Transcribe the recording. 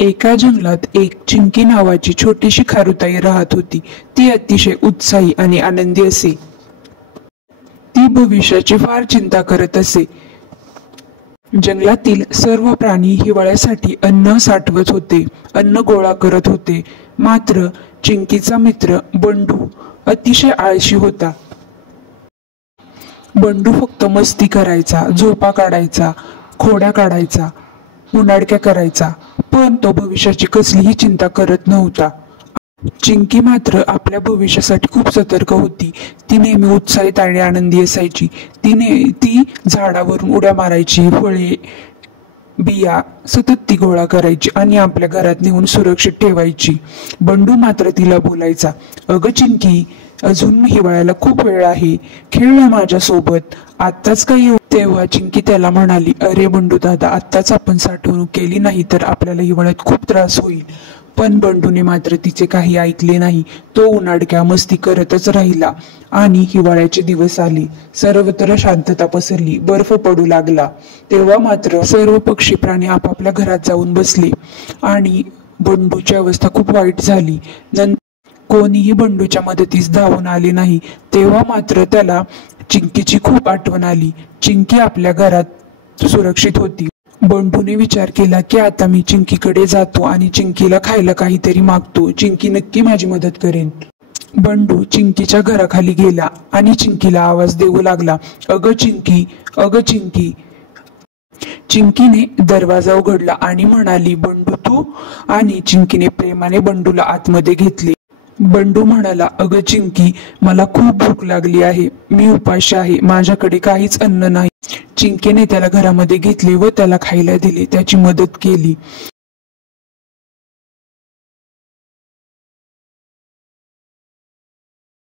एका जंगलात एक चिंकी नावाची छोटीशी खारुताई राहत होती। ती अतिशय उत्साही आणि आनंदी असे। ती भविष्याची फार चिंता करत असे। जंगलातील सर्व प्राणी हिवाळ्यासाठी अन्न साठवत होते, अन्न गोळा करत होते। मात्र चिंकीचा मित्र बंडू अतिशय आळशी होता। बंडू फक्त मस्ती करायचा, झोपा काढायचा, खोड्या काढायचा, उनाडक्या करायचा, पण तो भविष्याची कसलीही चिंता करत नव्हता। चिंकी मात्र आपल्या भविष्यासाठी खूप सतर्क होती। ती नेहमी उत्साहित आणि आनंदी असायची। ती झाडावरून उड्या मारायची, फळे बिया सतत ती गोळा करायची आणि आपल्या घरात नेऊन सुरक्षित ठेवायची। बंडू मात्र तिला बोलायचा, अगं चिंकी, अजून हिवाळ्याला खूप वेळ आहे, खेळ ना माझ्यासोबत, आत्ताच काय येऊ? तेव्हा चिंकी त्याला म्हणाली, अरे बंडू दादा, आत्ताच आपण साठवणूक केली नाही तर आपल्याला हिवाळ्यात खूप त्रास होईल। पण बंडूने मात्र तिचे काही ऐकले नाही। तो उनाडक्या मस्ती करतच राहिला आणि हिवाळ्याचे दिवस आले। सर्वत्र शांतता पसरली, बर्फ पडू लागला। तेव्हा मात्र सर्व पक्षी प्राणी आपापल्या घरात जाऊन बसले आणि बंडूची अवस्था खूप वाईट झाली। नंतर कोणीही बंडूच्या मदतीस धावून आले नाही। तेव्हा मात्र त्याला चिंकीची खूप आठवण आली। चिंकी आपल्या घरात सुरक्षित होती। बंडूने विचार केला की आता मी चिंकीकडे जातो आणि चिंकीला खायला काहीतरी मागतो, चिंकी नक्की माझी मदत करेन। बंडू चिंकीच्या घराखाली गेला आणि चिंकीला आवाज देऊ लागला, अगं चिंकी, अगं चिंकी। चिंकीने दरवाजा उघडला आणि म्हणाली, बंडू तू? आणि चिंकीने प्रेमाने बंडूला आतमध्ये घेतले। बंडू म्हणाला, अगं चिंकी, मला खूप भूक लागली आहे, मी उपाशी आहे, माझ्याकडे काहीच अन्न नाही। चिंकीने त्याला घरामध्ये घेतले व त्याला खायला दिले, त्याची मदत केली।